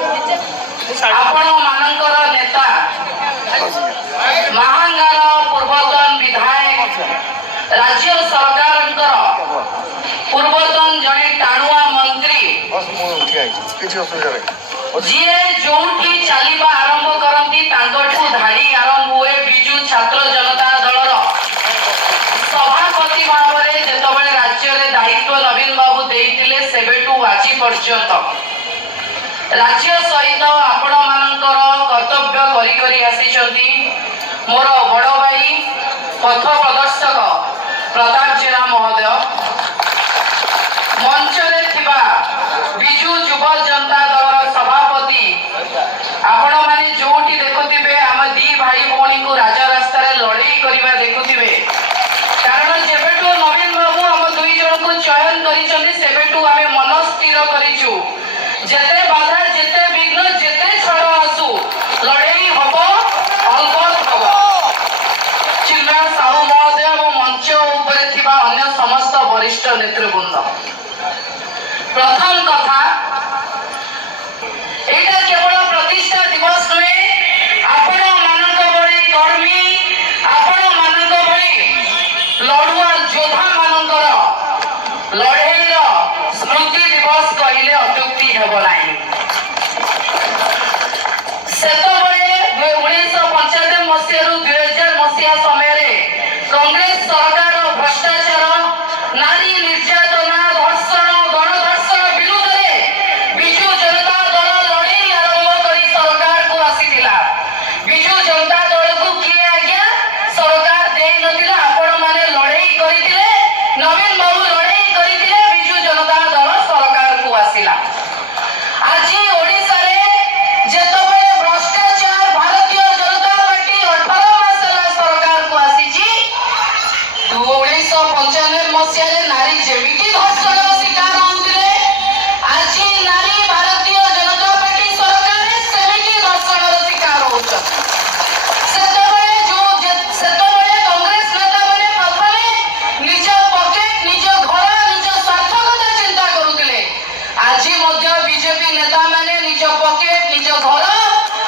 आपण मानकर नेता महांगार पूर्वतन विधायक राज्य सरकार पूर्वतन जड़े टाणुआ मंत्री जी जो चलवा आरंभ करती धाड़ी आरंभ हुए विजु छात्र जनता दल सभापति भाव में जिते राज्य में दायित्व नवीन बाबू देते सेबेठू आज पर्यंत राज्य सहित आपण मानकर कर्तव्य करी आसी मोर बड़ भाई पथ प्रदर्शक प्रताप जेना महोदय मंच रे थिबा विजु युव जनता दल सभापति आपण माने जोठी देखुथिबे आम दी भाई भौणी को राजा रास्ता रे लड़ाई करबा देखुथिबे कारण जेबेटू नवीन बाबू हम दुई जन को चयन करिसथि सेबेटू आमे मन स्थिर करिछु जेते बाधा जेते विघ्न जेते छड़ आसु लड़ाई हबो अलबत हबो चिल्ला साहू महोदय और मंच उपरे थिबा अन्य समस्त वरिष्ठ नेतृवृंद प्रथम कथा एटा केवल प्रतिष्ठा दिवस नुहे आपण मानक बड़ी कर्मी आपण मानक बड़ी लड़ुआ योद्धा मानकर लड़ाईर स्मृति दिवस कहले अत्युक्ति हेब नाही सेतबळे 1995 मसीहा 2000 मसीहा समय कांग्रेस सरकार भ्रष्टाचार नारी निर्यातना धर्षण गणधर्षण विरुद्ध में विजु जनता दल लड़ाई आरंभ करी सरकार को आसीथिला विजु जनता दल को किए आज्ञा सरकार दे नथिला आपण माने लड़ाई करिथिले नवीन बाबू लड़ाई करिथिले विजु जनता दल सरकार को आसीला आज ओडिसा रे जेतबळे भ्रष्टाचार भारतीय जनता पार्टी 18 मास सरकार को आसीची 1995 मसीहा नारी जेमिति धर्षण शिकार होउथिले आज नारी भारतीय जनता पार्टी सरकार सेमिति धर्षण शिकार होउछन सेतबळे कांग्रेस नेता माने प्रथमे निज पॉकेट निज घर निज स्वार्थ कथा चिंता करुथिले आज मध्य बीजेपी नेता माने निज पॉकेट निज घर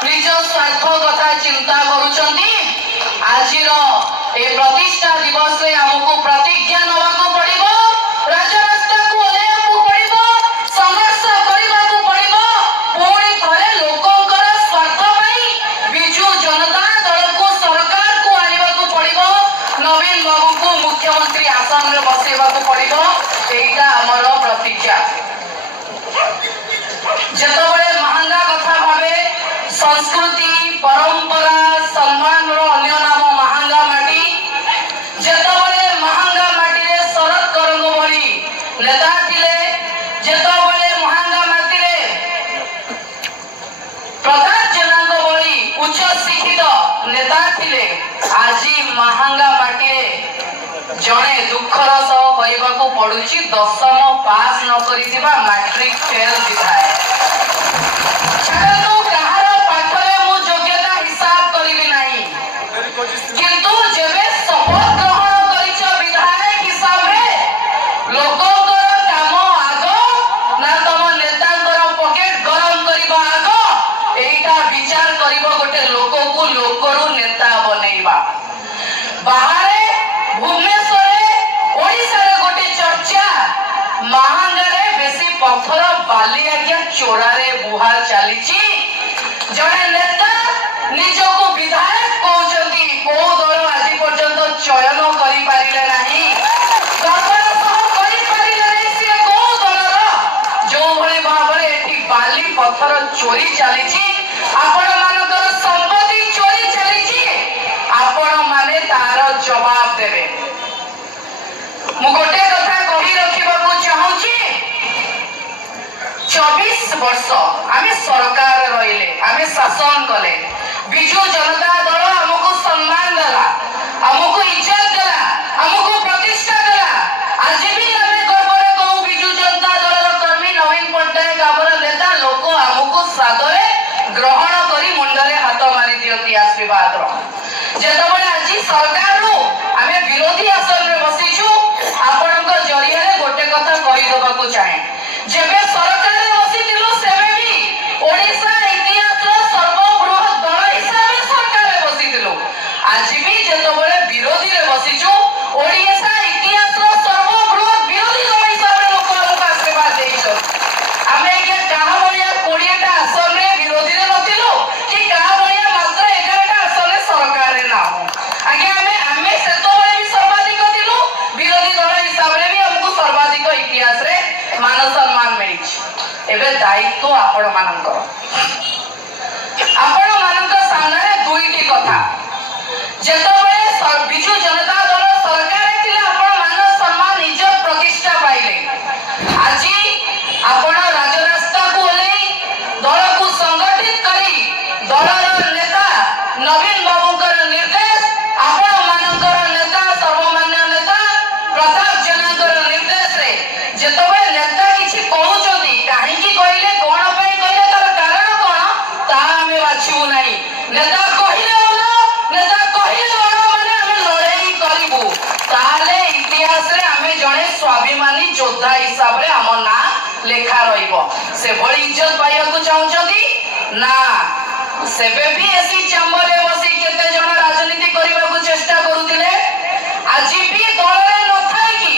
निज स्वार्थ कथा चिंता करुछंती आजिर ए प्रतिष्ठा दिवस रे हमको प्रतिज्ञा नवाको पड़िबो राजरास्ता को ओलेयाको पड़िबो संघर्ष करिबाको पड़िबो पुणी थरे लोकंकर स्वार्थ पई बिजु जनता दल को सरकार को आनिबाको पड़िबो नवीन बाबू को मुख्यमंत्री आसन रे बसेबाको पड़िबो एटा हमर प्रतिज्ञा जेतबळे महंगा कथा भाबे संस्कृति परंपरा सम्मान रो अन्य नाम महंगा माटी जेतबळे महंगा माटी रे शरद करंग भली नेता थिले जेतबळे महंगा माटी रे प्रताप जेना भली उच्च शिक्षित नेता थिले आजी महंगा माटी रे जणे दुखर सह कहबाको पडुची 10म पास न करिथिबा मैट्रिक फेल दिखाए छाड़ो कहार पाठरे मु योग्यता हिसाब करिबि नाही किंतु जेबे शपथ ग्रहण करिछ विधायक हिसाब रे लोकंकर काम आगो ना तम नेतांकर पॉकेट गरम करिबा आगो एटा विचार करिबो गोटे लोक को लोकरू नेता बनेइबा बाहरे भुवनेश्वर ओडिसा रे गोटे चर्चा महांगारे बेसी पत्थर बाली आज्ञा चोरारे बुहार चलीची जड़े नेता निजको विधायक कहउछंती को दल आज पर्यंत चयन करि पारिले नाही गठन सह करि पारिले नाही से को दलर जो भले भाबरे एठी बाली पत्थर चोरी चलीची आपण मानकर संपत्ति चोरी चलीची आपण माने तार जवाब देबे मु गोटे कथा कहि रखिबाकू चाहूची 24 वर्ष आमे सरकार रहिले आमे शासन कले बिजु जनता दल हमको सम्मान देला हमको इज्जत देला हमको प्रतिष्ठा देला आज भी आमे गर्वरे कहू बिजु जनता दल कर्मी नवीन पट्टनायक आबर नेता लोक हमको सादरे ग्रहण करी मुंडरे हाथ मारी दियंती आशीर्वाद जेतबळे आज सरकार रो आमे विरोधी आसन रे बसिछु आपनक जरिया रे गोटे कथा कहि दबाकू चाहे जेबे सरकार रे बसितिलो सेबे भी ओडिसा एबे दायित्व आपण मानकर सामने दुईटी कथा जेतबे बिजू जनता दल सरकार थिले आपण मान सम्मान इज्जत प्रतिष्ठा पाइले आज आपण राजरास्ता को ओले दल को संगठित करी दलर नेता नवीन बाबूकर निर्देश आपण मानकर नेता सर्वमान्य नेता प्रताप जेनाकर निर्देश रे जेतबे नेता किछि कहउछथि काहे की कहिले कोन पई कहिले तार कारण कोन ता हमें बाछिबु नाही नेता कहिले नेता कहिले माने हम लड़ाई करिबु ताले इतिहास रे हमें जणे स्वाभिमानी योद्धा हिसाब रे हम ना लेखा रहिबो से बड़ी इज्जत पाइया को चाहउछथि ना सेबे भी एसी चैम्बर रे बसी केते जण राजनीति करिबा को चेष्टा करूतिले आज भी दल रे न थाई की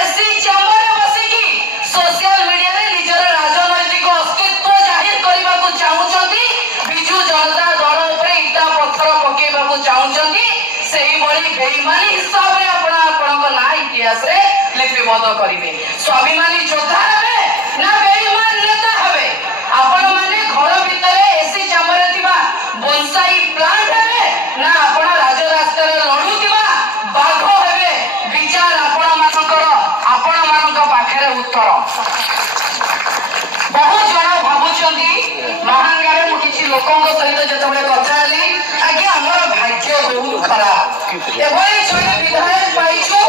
एसी चैम्बर रे बसी की सोशल मीडिया रे निजर राजनैतिक अस्तित्व जाहिर करिबा को चाहउछथि बिजू जनता दल ऊपर इटा पत्थर पकेबा को चाहउछथि सेही बड़ी बेईमानी हिसाब रे आपन ना इतिहास रे लिपिबद्ध करिवे स्वाभिमानी योद्धा हेबे ना बेईमान नेता हेबे आपण माने घर भितरे एसी चैम्बर रे थिबा बोनसाई प्लांट हेबे ना आपण राजरास्ता रे लडुतिबा बाघ हेबे विचार आपण मानक पाखरे उत्तर बहुत जण भाबुछंती महांगारे मु किछि लोकंक सहित जेतबे कथा हेली आगे हमर भाग्य बहुत खराब एभई जणे विधायक पाइछु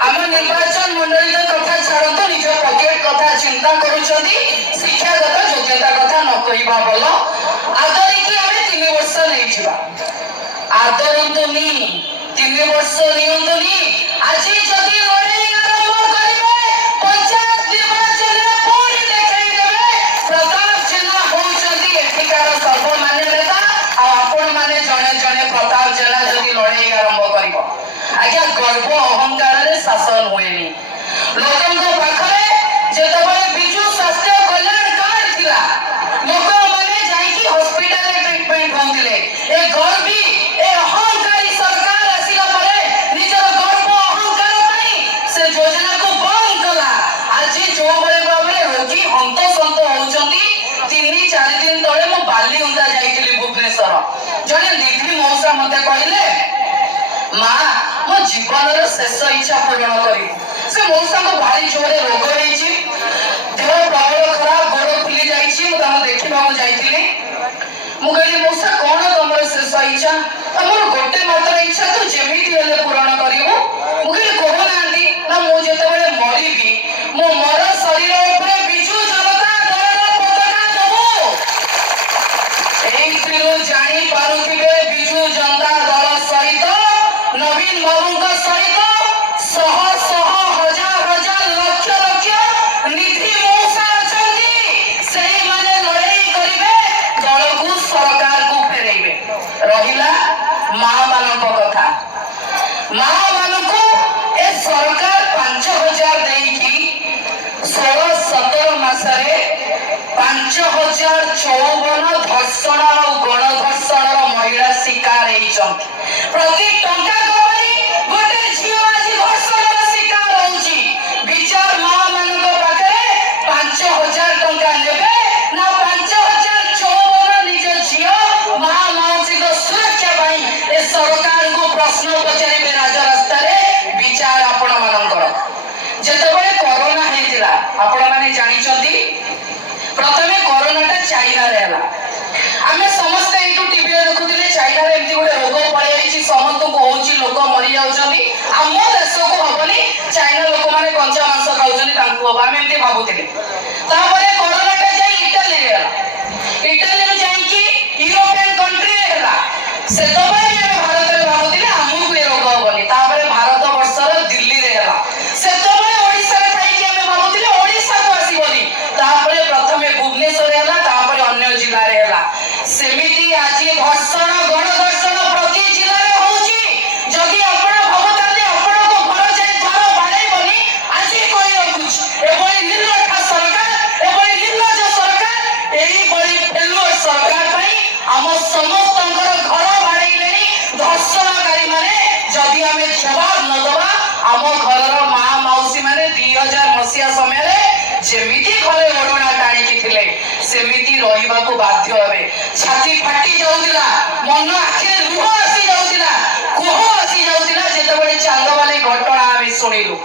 हम निर्वाचन मंडली कथा छाड़तो निज पॉकेट कथा चिंता करूछंती शिक्षागत योग्यता कथा न कहिबा बोल आदरी की हमें 3 वर्ष नै छिबा आदरंतुनी 3 वर्ष नियंतुनी आज जदी लड़ाई आरंभ करिवे पंचायत निर्वाचन रे पूरी देखाई देबे प्रताप जेना होउछंती एठिकार सर्वमान्य नेता आ आपण माने जणे जणे प्रताप जेना जदी लड़ाई आरंभ करिवो आज्ञा गर्व अहंकार रे शासन होएनी लोकन को पाखरे जेतबे बिजू स्वास्थ्य कल्याण कार्ड थिला लोक माने जाई की हॉस्पिटल रे ट्रीटमेंट होंतिले ए गर्वी ए अहंकारी सरकार आसीला परे निजर गर्व अहंकार पई से योजना को बंद कला आज जो बळे बाबरे रोगी हंत संत होउचंती 3-4 दिन तळे मो बाली उंदा जाईतिली भुवनेश्वर जने निधि मौसा मते कहिले मां मो जीवन रो शेष इच्छा पूर्ण करी से मौसा को भारी जोरे रोग होईची देह प्रबल खराब गोड़ फुली जाईची मु ताम देखिबा मु जाईतिली मु कहली मौसा कोन तमर शेष इच्छा हमर गोटे मात्र इच्छा तो जेमिति हेले पूर्ण करिवो मु कहली कोन आंदी ना मु जेतेबेले मरिबी मो मर शरीर ऊपर बिजू जनता दलर पताका देबो एई दिनो जानी पारुथिबे बिजू जनता दल सहित नवीन बाबूଙ୍କ सहित शह शह हजार हजार लक्ष लक्ष निधि मौसा अछंती सेही माने लड़ाई करिवे दल को सरकार को फेरेइबे रहिला मां मानक कथा मां मानको ए सरकार 5000 देई की 16-17 मासरे 5054 धर्षण और गणधर्षण महिला शिकार हेइछन प्रति टंका कमाई गोटे झियो आज धर्षण शिकार होउची विचार मां मानक पाखरे 5000 टंका नेबे ना 5054 निज झियो मां मौसी को सुरक्षा पाई ए सरकार को प्रश्न पचारिबे राजरास्ता रे विचार आपण मानकर जेतबे कोरोना हेतिला आपण माने जानि छथि प्रथमे कोरोनाटा चाइना रे हला आमे समस्त एटू टीवी रे देखुतिले चाइना रे एमती गोटे रोग पळि आइची समस्त को होउची लोक मरि जाउछथि हम देश को हबनी चाइना लोक माने कंचा मांस खाउछथि तांकु हबा आमे एमती भाबुतिले तापरे कोरोनाटा जाई इटाली रे हला इटाली रे जाई की यूरोपियन कंट्री रे हला से तबे आमे भारत रे भाबुतिले हमकु ए रोग हबनी तापरे भारत वर्षर दिल्ली रे हला से तबे ओडिसा रे थाई की आमे भाबुतिले ओडिसा को आसीबनी तापरे प्रथमे भुवनेश्वर हला तापरे अन्य जिल्ला रे हला सेमिति आज धर्षण गणधर्षण प्रति जिल्ला रे होउची जदी आपण भाबुताते आपण को घर जाई द्वार बाडैबनी आज कोइ रखुछ ए बड़ी निर्लज्ज सरकार ए बड़ी निर्लज्ज सरकार एही बड़ी फेलो सरकार पई हम समस्तंकर घर बाडैलेनी धर्षणकारी माने जदी हमें जवाब न दबा हम घरर मां मौसी माने 2000 मसिया समय रे जेमिति घरे ओडोना टाणी की थिले ସେମିତି ରହିବାକୁ ବାଧ୍ୟ ହେବେ। ଛାତି ଫାଟି ଯାଉଥିଲା, ମନ ଆଖିରେ ଲୁହ ଆସି ଯାଉଥିଲା, କୁହ ଆସି ଯାଉଥିଲା ଯେତେବେଳେ ଚାନ୍ଦବାଲି ଘଟଣା ଆମେ ଶୁଣିଲୁ।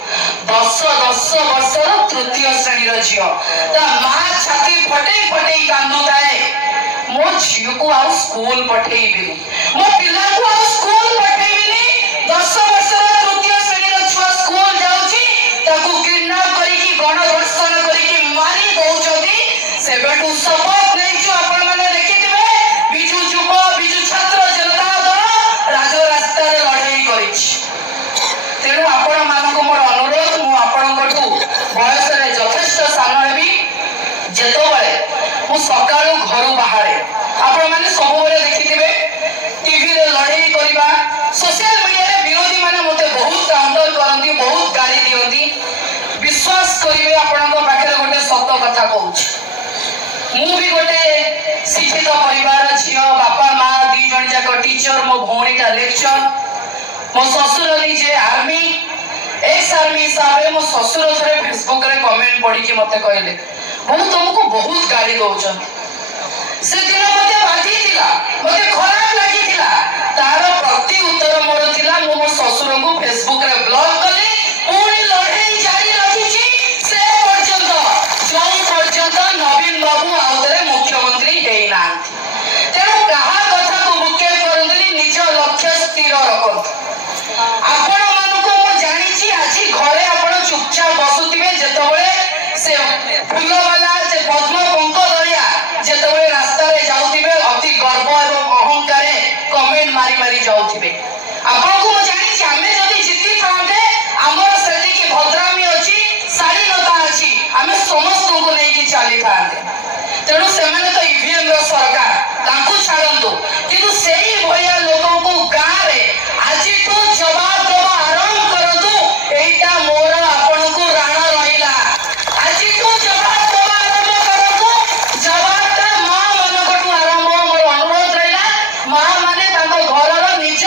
10 ବର୍ଷର ତୃତୀୟ ଶ୍ରେଣୀର ଝିଅ, ତା ମା ଛାତି ଫଟେଇ ଫଟେଇ କାନ୍ଦୁଥାଏ, ମୋ ଝିଅକୁ ଆଉ ସ୍କୁଲ ପଠେଇବିନି, ମୋ ପିଲାକୁ ଆଉ ସ୍କୁଲ ପଠେଇବିନି। 10 ବର୍ଷର ତୃତୀୟ ଶ୍ରେଣୀର ଛୁଆ ସ୍କୁଲ ଯାଉଛି, ତାକୁ କିଡନାପ କରିକି ଗଣଧର୍ଷଣ କରିକି ମାରି ଦଉଛନ୍ତି। ସେବେଠୁ ଶପଥ ନେଇଛୁ, ଆପଣ ମାନେ ଦେଖିଥିବେ, ବିଜୁ ଯୁବ, ବିଜୁ ଛାତ୍ର ଜନତା ଦଳ ରାଜରାସ୍ତାରେ ଲଢେଇ କରିଛି। ତେଣୁ ଆପଣ ମାନଙ୍କୁ ମୋର ଅନୁରୋଧ, ମୁଁ ଆପଣଙ୍କଠୁ ବୟସରେ ଯଥେଷ୍ଟ ସାନ ହେବି। ଯେତେବେଳେ ମୁଁ ସକାଳୁ ଘରୁ ବାହାରେ, ଆପଣ ମାନେ ସବୁବେଳେ ଦେଖିଥିବେ ଟିଭିରେ ଲଢେଇ କରିବା, ସୋସିଆଲ ମିଡିଆରେ ବିରୋଧୀ ମାନେ ମତେ ବହୁତ କାଉଣ୍ଟର କରନ୍ତି, ବହୁତ ଗାଳି ଦିଅନ୍ତି। ବିଶ୍ୱାସ କରିବେ, ଆପଣଙ୍କ ପାଖରେ ଗୋଟେ ସତ କଥା କହୁଛି, ମୁଁ ବି ଗୋଟେ ଶିକ୍ଷିତ ପରିବାର ଝିଅ, ବାପା ମା 2 ଜଣ ଯାକ ଟିଚର, ମୋ ଭଉଣୀଟା ଲେକ୍ଚର, ମୋ ଶ୍ୱଶୁର ନିଜେ ଆର୍ମି, ଏକ୍ସ ଆର୍ମି ହିସାବରେ। ମୋ ଶ୍ୱଶୁର ଥରେ ଫେସବୁକରେ କମେଣ୍ଟ ପଢିକି ମତେ କହିଲେ, ମୁଁ ତମକୁ ବହୁତ ଗାଳି ଦଉଛନ୍ତି। ସେଦିନ ମତେ ବାଧିଥିଲା, ମତେ ଖରାପ ଲାଗିଥିଲା। ତାର ପ୍ରତି ଉତ୍ତର ମୋର ଥିଲା, ମୁଁ ମୋ ଶ୍ୱଶୁରଙ୍କୁ ଫେସବୁକରେ ବ୍ଲକ କଲି, ପୁଣି ଲଢେଇ ଜାରି ରଖିଛି ସେ ପର୍ଯ୍ୟନ୍ତ, ଯୋଉ ପର୍ଯ୍ୟନ୍ତ ନବୀନ ବାବୁ ଆଉ ଥରେ ମୁଖ୍ୟମନ୍ତ୍ରୀ ହେଇନାହାନ୍ତି। ତେଣୁ କାହା କଥାକୁ ମୁଖ୍ୟ କରନ୍ତୁନି, ନିଜ ଲକ୍ଷ୍ୟ ସ୍ଥିର ରଖନ୍ତୁ। ଆପଣ ମାନଙ୍କୁ ମୁଁ ଜାଣିଛି, ଆଜି ଘରେ ଆପଣ ଚୁପଚାପ ବସୁଥିବେ, ଯେତେବେଳେ ସେ ଫୁଲବାଲା, ସେ ପଦ୍ମ ପଙ୍କ ଦଳିଆ ଯେତେବେଳେ ରାସ୍ତାରେ ଯାଉଥିବେ, ଅତି ଗର୍ବ ଏବଂ ଅହଙ୍କାରେ କମେଣ୍ଟ ମାରି ମାରି ଯାଉଥିବେ। ଆପଣଙ୍କୁ ମୁଁ ଜାଣିଛି, ଆମେ ଯଦି ଜିତିଥାନ୍ତେ, ଆମର ସେତିକି ଭଦ୍ରାମୀ ଅଛି, ଶାଳୀନତା ଅଛି, ଆମେ ସମସ୍ତଙ୍କୁ ନେଇକି ଚାଲିଥାନ୍ତେ। ତେଣୁ ସେମାନେ ତ ଇଭିଏମ ର ସରକାର, ତାଙ୍କୁ ଛାଡ଼ନ୍ତୁ। କିନ୍ତୁ ସେଇ ଭଳିଆ ଲୋକଙ୍କୁ ଗାଁରେ ଆଜିଠୁ ଜବାବ ଦେବା ଆରମ୍ଭ କରନ୍ତୁ। ଏଇଟା ମୋର ଆପଣଙ୍କୁ ରାଣ ରହିଲା। ଆଜିଠୁ ଜବାବ ଦେବା ଆରମ୍ଭ କରନ୍ତୁ। ଜବାବଟା ମା ମାନଙ୍କଠୁ ଆରମ୍ଭ। ମୋର ଅନୁରୋଧ ରହିଲା, ମା ମାନେ ତାଙ୍କ ଘରର ନିଜ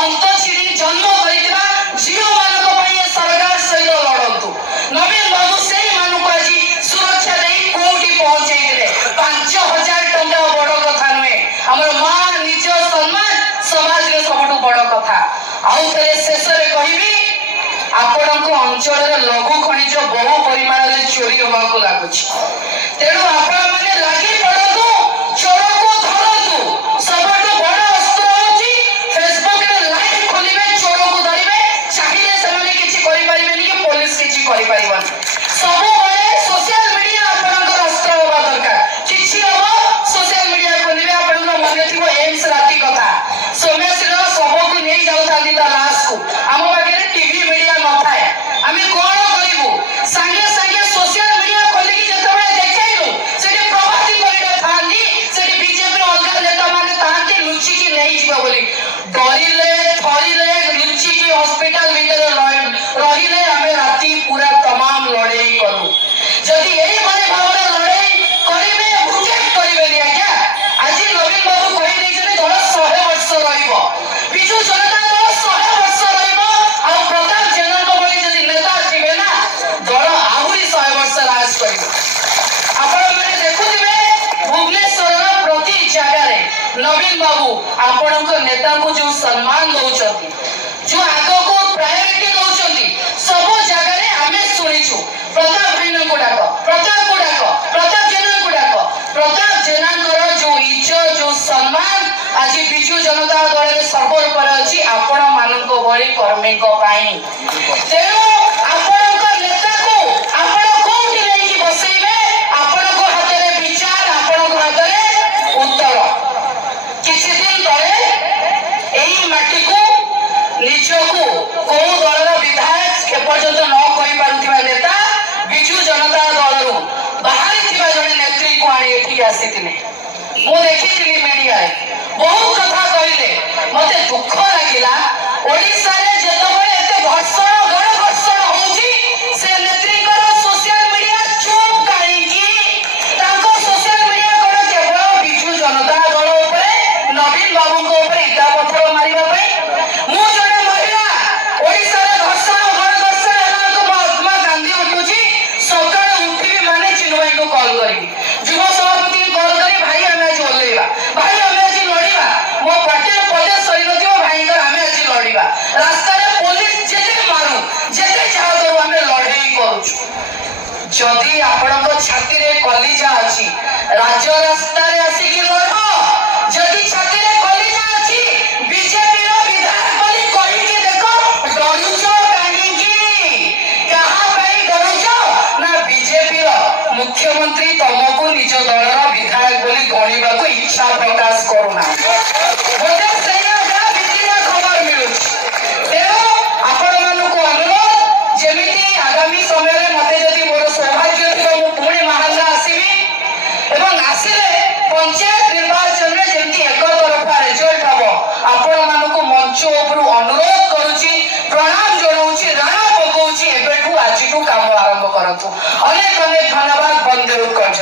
ଅନ୍ତ ଛିଡ଼ି ଜନ୍ମ କରିଥିବା ଝିଅ ମାନଙ୍କ ପାଇଁ ଏ ସରକାର ସହିତ ଲଢନ୍ତୁ। ନବୀନ ବାବୁ ସେଇମାନଙ୍କୁ ଆଜି ସୁରକ୍ଷା ଦେଇ କୋଉଠି ପହଞ୍ଚେଇଥିଲେ। 5,000 ଟଙ୍କା ବଡ କଥା ନୁହେଁ, ଆମର ମା ନିଜ ସମ୍ମାନ ସମାଜରେ ସବୁଠୁ ବଡ କଥା। ଆଉ ଥରେ ଶେଷରେ କହିବି, ଆପଣଙ୍କ ଅଞ୍ଚଳରେ ଲଘୁ ଖଣିଜ ବହୁ ପରିମାଣରେ ଚୋରି ହେବାକୁ ଲାଗୁଛି। ତେଣୁ ଆପଣ ମାନେ ଲାଗି ପଡନ୍ତୁ, ଚୋରକୁ ଧରନ୍ତୁ। ସବୁଠୁ ବଡ ଅସ୍ତ୍ର ହେଉଛି ଫେସବୁକରେ ଲାଇଭ ଖୋଲିବେ, ଚୋରକୁ ଧରିବେ। ଚାହିଁଲେ ସେମାନେ କିଛି କରିପାରିବେନି କି ପୋଲିସ କିଛି କରିପାରିବନି। ସବୁବେଳେ ସୋସିଆଲ ମିଡିଆ ଆପଣଙ୍କର ଅସ୍ତ୍ର ହେବା ଦରକାର। କିଛି ହବ, ସୋସିଆଲ ମିଡିଆ ଖୋଲିବେ। ଆପଣଙ୍କର ମନେ ଥିବ ଏମ୍ସ ରାତି କଥା, ସୌମ୍ୟଶ୍ରୀର ଶବକୁ ନେଇ ଯାଉଥାନ୍ତି ତା ଲାଶକୁ। ଆମ ପାଖରେ ଟିଭି ମିଡିଆ ନଥାଏ, ଆମେ କଣ କରିବୁ? ସାଙ୍ଗେ ସାଙ୍ଗେ ସୋସିଆଲ ମିଡିଆ ଖୋଲିକି ଯେତେବେଳେ ଦେଖେଇଲୁ, ସେଠି ପ୍ରଭାତୀ ପରିଡ଼ା ଥାନ୍ତି, ସେଠି ବିଜେପିର ଅଲଗା ନେତା ମାନେ ଥାନ୍ତି, ଲୁଚିକି ନେଇଯିବ ବୋଲି ଡରିଲେ, ଥରିଲେ, ଲୁଚିକି ହସ୍ପିଟାଲ ଭିତରେ ରହିଲେ। ଆମେ ରାତି ପୁରା ତମାମ ଲଢେଇ କଲୁ। ଯଦି ଏଇଭଳି ଭାବରେ ଲଢେଇ କରିବେ, ଭୁକେଟ କରିବେନି ଆଜ୍ଞା। ଆଜି ନବୀନ ବାବୁ କହିଦେଇଛନ୍ତି ଦଳ 100 ବର୍ଷ ରହିବ, ବିଜୁ ଜନତା ଦଳ 100 ବର୍ଷ ରହିବ। ଆଉ ପ୍ରତାପ ଜେନାଙ୍କ ଭଳି ଯଦି ନେତା ଥିବେ ନା, ଦଳ ଆହୁରି 100 ବର୍ଷ ରାଜ କରିବ। ଆପଣ ମାନେ ଦେଖୁଥିବେ, ଭୁବନେଶ୍ୱରର ପ୍ରତି ଜାଗାରେ ନବୀନ ବାବୁ ଆପଣଙ୍କ ନେତାଙ୍କୁ ଯୋଉ ସମ୍ମାନ ଦଉଛନ୍ତି, ଯୋଉ ଆଗକୁ ପ୍ରାୟୋରିଟି ଦଉଛନ୍ତି, ସବୁ ଜାଗାରେ ଆମେ ଶୁଣିଛୁ। ପ୍ରତାପ ଭାଇନାଙ୍କୁ ଡାକ, ପ୍ରତାପକୁ ଡାକ, ପ୍ରତାପ ଜେନାଙ୍କୁ ଡାକ। ପ୍ରତାପ ଜେନାଙ୍କର ଯୋଉ ଇଜ୍ଜତ, ଯୋଉ ସମ୍ମାନ ଆଜି ବିଜୁ ଜନତା ଦଳରେ ସର୍ବୋପରେ ଅଛି ଆପଣ ମାନଙ୍କ ଭଳି କର୍ମୀଙ୍କ ପାଇଁ। ତେଣୁ ଆପଣଙ୍କ ନେତାକୁ ଆପଣ କୋଉଠି ନେଇକି ବସେଇବେ? ଆପଣଙ୍କ ହାତରେ ବିଚାର, ଆପଣଙ୍କ ହାତରେ ଉତ୍ତର। କିଛି ଦିନ ତଳେ ଏଇ ମାଟିକୁ, ନିଜକୁ କୋଉ ଦଳର ବିଧାୟକ ଏପର୍ଯ୍ୟନ୍ତ ନ କହିପାରୁଥିବା ନେତା ବିଜୁ ଜନତା ଦଳରୁ ବାହାରିଥିବା ଜଣେ ନେତ୍ରୀକୁ ଆଣି ଏଠିକି ଆସିଥିଲେ। ମୁଁ ଦେଖିଥିଲି ମିଡିଆରେ, ବହୁତ କଥା କହିଲେ, ମତେ ଦୁଃଖ ଲାଗିଲା। ଓଡ଼ିଶାରେ ଯେତେବେଳେ ଏତେ ଘର୍ଷଣ, ଗଣ ଘର୍ଷଣ ହଉଛି, ସେ ନେତ୍ରୀଙ୍କର ସୋସିଆଲ ମିଡିଆ ଚୁପ୍ କାହିଁକି? ତାଙ୍କ ସୋସିଆଲ ମିଡିଆ କଣ କେବଳ ବିଜୁ ଜନତା ଦଳ ଉପରେ, ନବୀନ ବାବୁଙ୍କ ଉପରେ ଇଟା ପଥର ମାରିବା ପାଇଁ? ମୁଁ ଜଣେ ମହିଳା, ଓଡ଼ିଶାରେ ଘର୍ଷଣ, ଗଣ ଘର୍ଷଣ ହେଲାକୁ ମୋ ଆତ୍ମା କାନ୍ଦି ଉଠୁଛି। ସକାଳୁ ଉଠିବି ମାନେ ଚିନ୍ମୟଙ୍କୁ କଲ୍ କରିବି, ଯୁବ ସଭାପତି मुख्यमंत्री तुमको निज दलर विधायक बोली गणवा को इच्छा प्रकाश करूना मुझे खबर मिलू तेणु आपण मानक अनुरोध जमीती आगामी समय मत जदि मोर सौभाग्य थी मु पुणी महांगा आसबि एवं आसिले पंचायत निर्वाचन में जमी एक तरफा रिजल्ट हम आपण मानक मंच उपरू अनुरोध करुच्ची प्रणाम जनाऊँच राणा पकाऊँच एबेठू आज काम आरंभ करतु अनेक अनेक धन्यवाद बंदे उत्कर्ष।